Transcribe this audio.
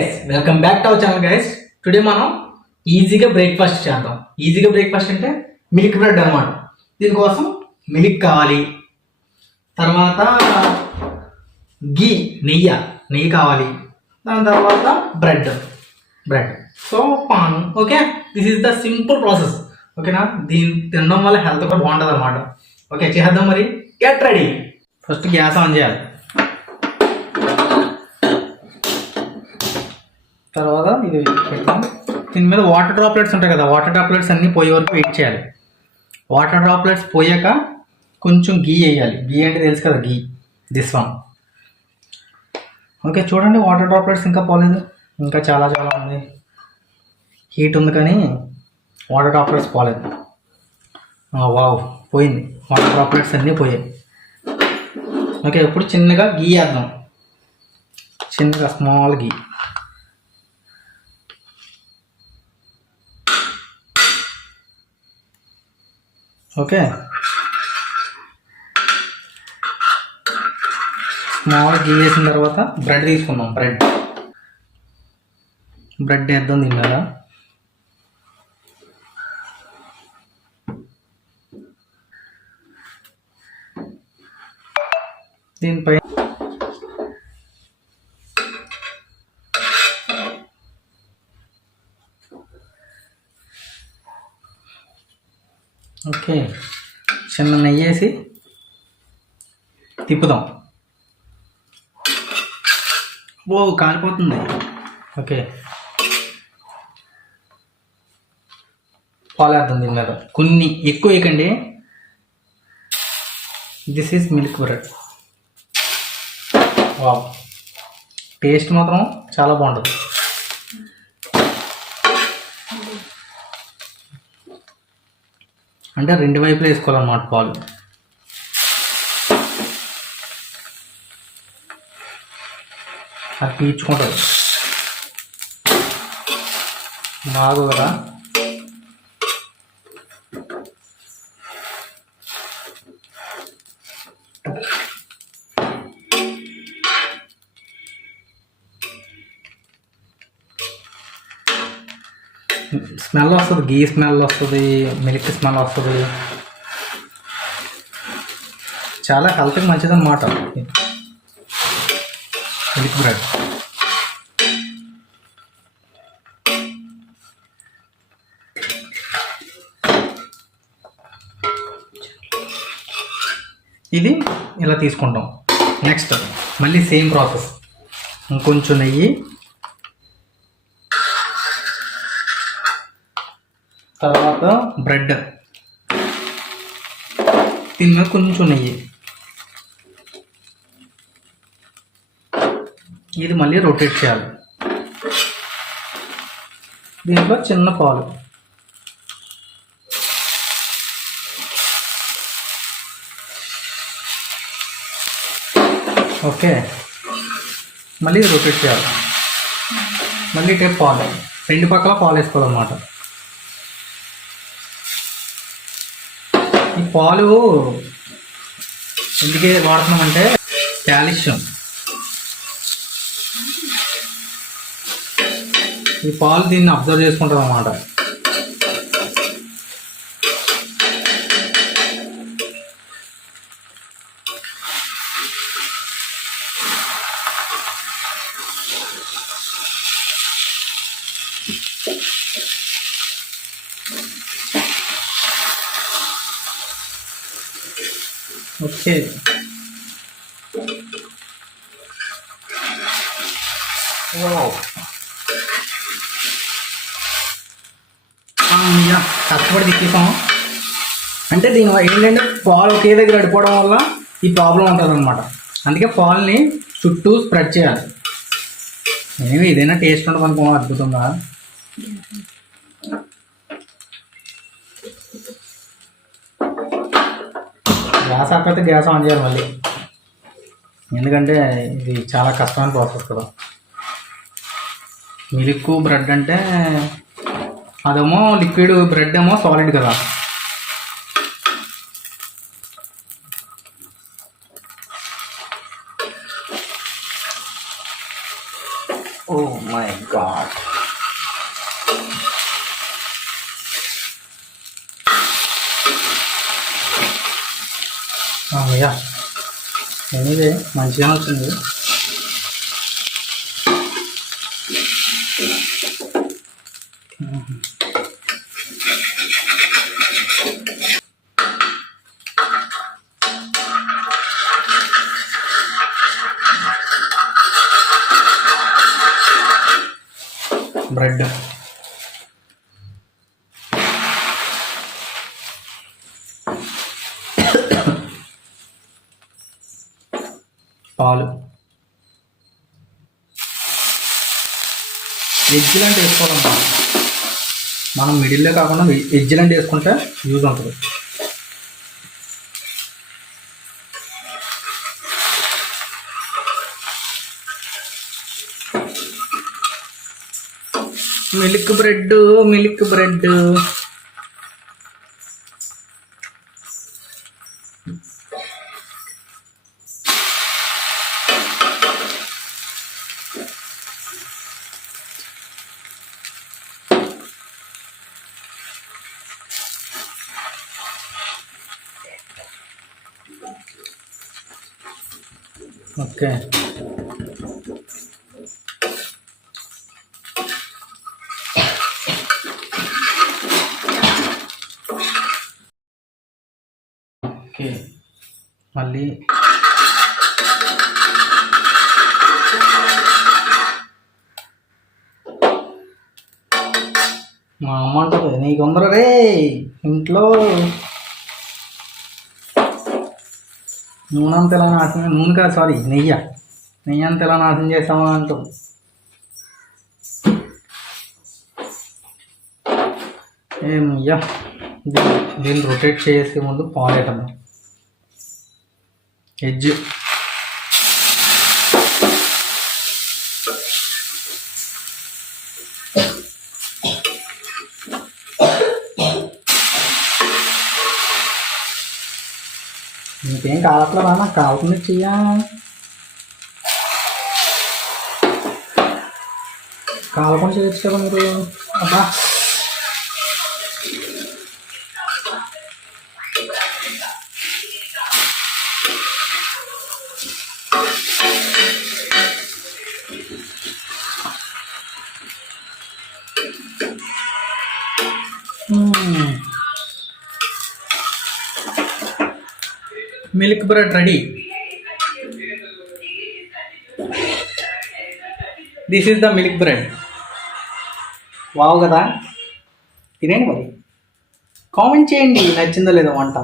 Guys, welcome back to our channel guys. Today మనం ఈజీగా బ్రేక్ఫాస్ట్ చేద్దాం. ఈజీగా బ్రేక్ఫాస్ట్ అంటే మిల్క్ బ్రెడ్ అనమాట. దీనికోసం మిల్క్ కావాలి, తర్వాత నెయ్యి కావాలి, దాని తర్వాత bread. So pan. Okay, this is the simple process. ఓకేనా, దీన్ని తినడం వల్ల హెల్త్ కూడా బాగుంటుంది అనమాట. ఓకే, చేద్దాం మరి. Get ready. First gas on చేయాలి. తర్వాత ఇది పెడతాం. దీని మీద వాటర్ డ్రాప్లెట్స్ ఉంటాయి కదా, వాటర్ డ్రాప్లెట్స్ అన్నీ పోయే వరకు వెయిట్ చేయాలి. వాటర్ డ్రాప్లెట్స్ పోయాక కొంచెం గీ వేయాలి. గీ అంటే తెలుసు కదా, గీ. This one. ఓకే, చూడండి, వాటర్ డ్రాప్లెట్స్ ఇంకా పోలేదు, ఇంకా చాలా ఉంది. హీట్ ఉంది కానీ వాటర్ డ్రాప్లెట్స్ పోలేదు. వావ్, పోయింది. వాటర్ డ్రాప్లెట్స్ అన్నీ పోయాయి. ఓకే, ఇప్పుడు చిన్నగా గీ వేద్దాం. చిన్నగా స్మాల్ గీ. ఓకే, స్మాల్ గీ వేసిన తర్వాత బ్రెడ్ తీసుకుందాం. బ్రెడ్ వేద్దాం దీని మీద. దీనిపై ఓకే, చిన్న నెయ్యి వేసి తిప్పుదాం. కాలిపోతుంది. ఓకే, పాలేద్దాం దీని మీద. కొన్ని ఎక్కువ వేయకండి. This is milk bread. Wow, taste మాత్రం చాలా బాగుంటుంది. అంటే రెండు వైపులు వేసుకోవాలన్నమాట పాలు. అది పీల్చుకుంటుంది బాగా కదా. స్మెల్ వస్తుంది, గీ స్మెల్ వస్తుంది, మిల్క్ స్మెల్ వస్తుంది. చాలా హెల్త్కి మంచిది అన్నమాట మిల్క్ బ్రెడ్. ఇది ఇలా తీసుకుంటాం. నెక్స్ట్ మళ్ళీ సేమ్ ప్రాసెస్. ఇంకొంచెం నెయ్యి, తర్వాత బ్రెడ్, దీని మీద కొంచెం నెయ్యి. ఇది మళ్ళీ రొటేట్ చేయాలి. దీంట్లో చిన్న పాలు. ఓకే, మళ్ళీ రొటేట్ చేయాలి. మళ్ళీ టైప్ పాలు, రెండు పక్కల పాలు వేసుకోవాలన్నమాట. ఈ పాలు ఎందుకే వాడుతున్నామంటే కాల్షియం. ఈ పాలు దీన్ని అబ్జర్వ్ చేసుకుంటాం అన్నమాట. ఓకే, కష్టపడి తిప్పేసాం. అంటే దీని ఏంటంటే పాలు ఒకే దగ్గర అడిపోవడం వల్ల ఈ ప్రాబ్లం ఉంటుంది అనమాట. అందుకే పాలని చుట్టూ స్ప్రెడ్ చేయాలి. ఏదైనా టేస్ట్ ఉండదు అనుకో, అద్భుతంగా. గ్యాస్ ఆపైతే గ్యాస్ ఆన్ చేయాలి మళ్ళీ, ఎందుకంటే ఇది చాలా కష్టమైన ప్రాసెస్ కదా. మిల్క్ బ్రెడ్ అంటే అదేమో లిక్విడ్, బ్రెడ్ ఏమో సాలిడ్ కదా. Oh my God. Yeah, anyway మంచిగా వచ్చింది. బ్రెడ్, పాలు, ఎగ్ లాంటి వేసుకోవాలన్నమాట. మనం మిడిల్లో కాకుండా ఎగ్ లాంటి వేసుకుంటే యూజ్ ఉంటుంది. Milk bread, milk bread. Okay, okay. మళ్ళీ మా అమ్మ అంటది, నీకు ఉందరా రే ఇంట్లో నూనె అంత ఎలా నాశనం, నూనె కాదు సారీ నెయ్యి అంత ఎలా నాశనం చేసామా అంటావు. ఏమయ్యా, దీన్ని రొటేట్ చేసే ముందు పాలేటమ్మా. ఎడ్జ్ ఇంకేం కావట్లేదా, నాకు కావాల్సింది చెయ్యా. కావకుండా చేయొచ్చు కదా మీరు. అబ్బా, milk bread ready. This is the milk bread. Wow కదా, తినేయండి మరి. కామెంట్ చేయండి నచ్చిందో లేదో వంట.